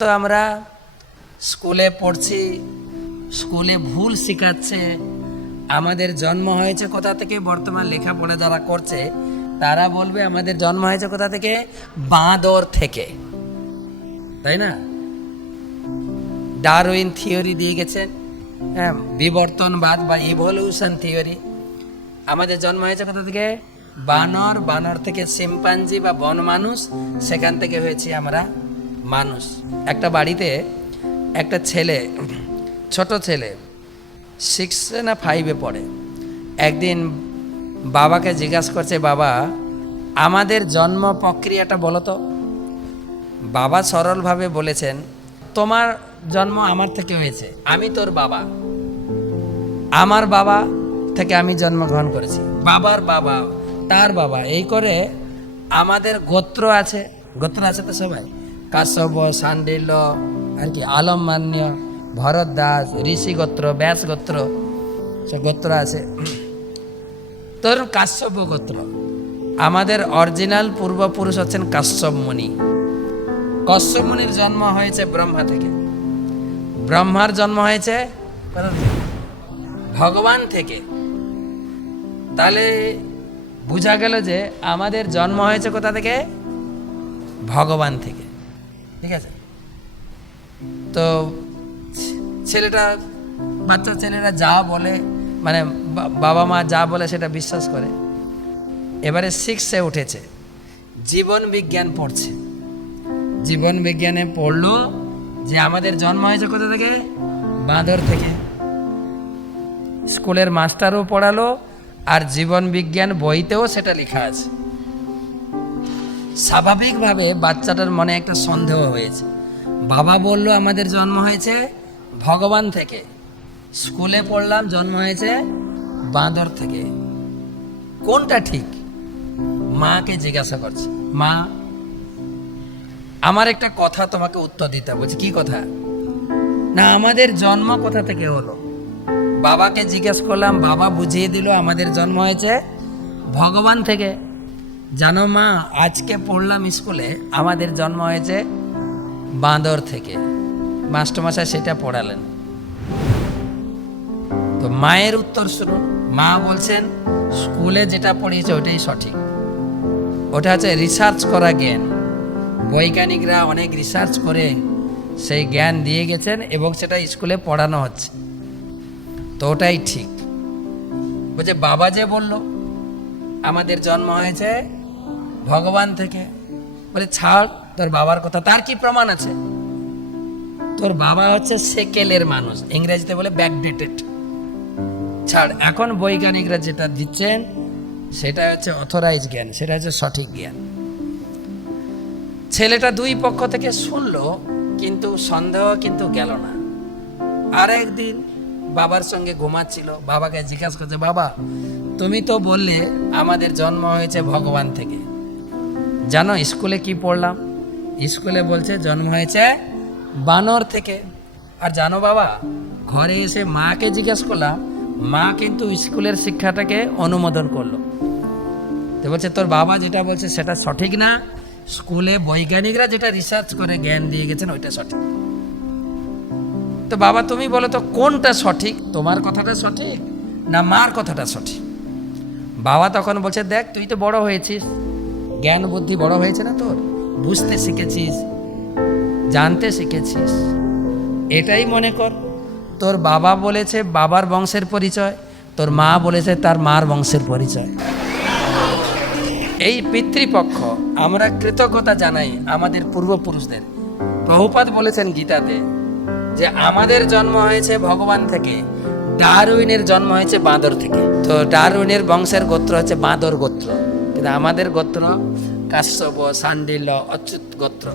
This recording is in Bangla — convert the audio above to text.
তো আমরা স্কুলে পড়ছি, স্কুলে ভুল শেখাচ্ছে। আমাদের জন্ম হয়েছে কোথা থেকে? বর্তমান লেখাপড়া যারা করছে, তারা বলবে আমাদের জন্ম হয়েছে কোথা থেকে? বাঁদর থেকে। তাই না? ডারউইন থিওরি দিয়ে গেছেন। হ্যাঁ বিবর্তনবাদ বা ইভলিউশন থিওরি আমাদের জন্ম হয়েছে কোথা থেকে? বানর। বানর থেকে সিম্পাঞ্জি বা বন মানুষ সেখান থেকে হয়েছি আমরা মানুষ। একটা বাড়িতে একটা ছেলে, ছোট ছেলে সিক্সে না ফাইভে পড়ে। একদিন বাবাকে জিজ্ঞাসা করছে, বাবা, আমাদের জন্ম প্রক্রিয়াটা বলো তো। বাবা সরলভাবে বলেছেন, তোমার জন্ম আমার থেকে হয়েছে, আমি তোর বাবা। আমার বাবা থেকে আমি জন্মগ্রহণ করেছি। বাবার বাবা, তার বাবা। এই করে আমাদের গোত্র আছে। গোত্র আছে তো সবাই? কাশ্যপ সান্ডিল্য আর কি ভরত দাস, ঋষি গোত্র, ব্যাস গোত্র গোত্র আছে। তোর কাশ্যপ গোত্র। আমাদের অরিজিনাল পূর্বপুরুষ হচ্ছেন কাশ্যপ মুনি। কশ্যপ মুনির জন্ম হয়েছে ব্রহ্মা থেকে। ব্রহ্মার জন্ম হয়েছে ভগবান থেকে। তাহলে বোঝা গেল যে আমাদের জন্ম হয়েছে কোথা থেকে? ভগবান থেকে। ঠিক আছে? তো ছেলেটা, বাচ্চা ছেলেরা যা বলে মানে বাবা মা যা বলে সেটা বিশ্বাস করে। এবারে সিক্সে উঠেছে। জীবন বিজ্ঞান পড়ছে। জীবন বিজ্ঞানে পড়ল যে আমাদের জন্ম হয়েছে কোথা থেকে? বাঁদর থেকে। স্কুলের মাস্টারও পড়ালো আর জীবন বিজ্ঞান বইতেও সেটা লেখা আছে। স্বাভাবিকভাবে বাচ্চাটার মনে একটা সন্দেহ হয়েছে। বাবা বলল, আমাদের জন্ম হয়েছে ভগবান থেকে। স্কুলে পড়লাম, জন্ম হয়েছে বাঁদর থেকে। কোনটা ঠিক? মাকে জিজ্ঞাসা করছে, মা, আমার একটা কথা তোমাকে উত্তর দিতে। বলছে, কি কথা? না, আমাদের জন্ম কোথা থেকে হলো? বাবাকে জিজ্ঞেস করলাম, বাবা বুঝিয়ে দিল, আমাদের জন্ম হয়েছে ভগবান থেকে। জানো মা, আজকে পড়লাম স্কুলে, আমাদের জন্ম হয়েছে বাঁদর থেকে। মাস্টারমশাই সেটা পড়ালেন। তো মায়ের উত্তর শুনুন মা বলছেন, স্কুলে যেটা পড়িয়েছে ওটাই সঠিক। ওটা হচ্ছে রিসার্চ করা জ্ঞান। বৈজ্ঞানিকরা অনেক রিসার্চ করে সেই জ্ঞান দিয়ে গেছেন এবং সেটা স্কুলে পড়ানো হচ্ছে। তো ওটাই ঠিক। বলছে বাবা যে বলল, আমাদের জন্ম হয়েছে ভগবান থেকে বলে, ছাড়, তোর বাবার কথা। তার কি প্রমাণ আছে? তোর বাবা হচ্ছে সেকেলের মানুষ। ইংরেজিতে বলে ব্যাকডেটেড ছাড়, এখন বৈজ্ঞানিকরা যেটা দিচ্ছেন সেটা হচ্ছে অথরাইজ জ্ঞান, সেটা হচ্ছে সঠিক জ্ঞান। ছেলেটা দুই পক্ষ থেকে শুনলো, কিন্তু সন্দেহ কিন্তু গেল না। আর একদিন বাবার সঙ্গে ঘুমাচ্ছিল, বাবাকে জিজ্ঞাসা করছে, বাবা, তুমি তো বললে আমাদের জন্ম হয়েছে ভগবান থেকে। জানো স্কুলে কি পড়লাম? স্কুলে বলছে জন্ম হয়েছে বানর থেকে। আর জানো বাবা, ঘরে এসে মাকে জিজ্ঞেস করলাম, মা কিন্তু স্কুলের শিক্ষাটাকে অনুমোদন করল। তো বলছে, তোর বাবা যেটা বলছে সেটা সঠিক না। স্কুলে বৈজ্ঞানিকরা যেটা রিসার্চ করে, জ্ঞান দিয়ে গেছেন, ওইটা সঠিক। তো বাবা, তুমি বলো তো, কোনটা সঠিক? তোমার কথাটা সঠিক না মার কথাটা সঠিক? বাবা তখন বলছে, দেখ, তুই তো বড় হয়েছিস। জ্ঞান বুদ্ধি বড় হয়েছে না তোর? বুঝতে শিখেছিস, জানতে শিখেছিস। এটাই মনে কর। তোর বাবা বলেছে বাবার বংশের পরিচয়, তোর মা বলেছে তার মার বংশের পরিচয়। এই পিতৃপক্ষ, আমরা কৃতজ্ঞতা জানাই আমাদের পূর্বপুরুষদের। প্রভুপাত বলেছেন গীতাতে যে আমাদের জন্ম হয়েছে ভগবান থেকে, ডারউইনের জন্ম হয়েছে বাঁদর থেকে। তো ডারউইনের বংশের গোত্র হচ্ছে বাঁদর গোত্র। কিন্তু আমাদের গোত্র কাশ্যপ সান্ডিল্য অচ্যুত গোত্র।